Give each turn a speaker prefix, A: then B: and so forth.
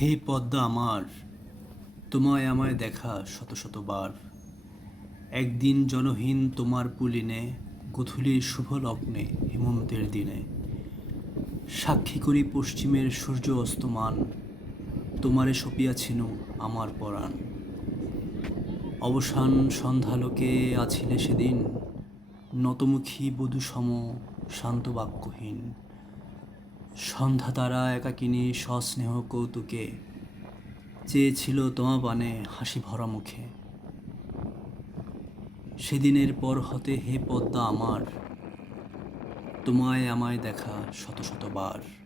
A: হে পদ্মা আমার, তোমায় আমায় দেখা শত শতবার। একদিন জনহীন তোমার পুলিনে গধূলির শুভ লগ্নে, হেমন্তের দিনে। সাক্ষী করি পশ্চিমের সূর্য অস্তমান, তোমারে সপিয়াছিল আমার পরাণ। অবসান সন্ধ্যালোকে আছিলে সেদিন, নতমুখী বধূ সম শান্ত বাক্যহীন। সন্ধ্যা তারা একাকিনী সস্নেহ কৌতুকে। চেয়েছিল তোমা পানে হাসি ভরা মুখে। সেদিনের পর হতে হে পদ্মা আমার, তোমায় আমায় দেখা শত শতবার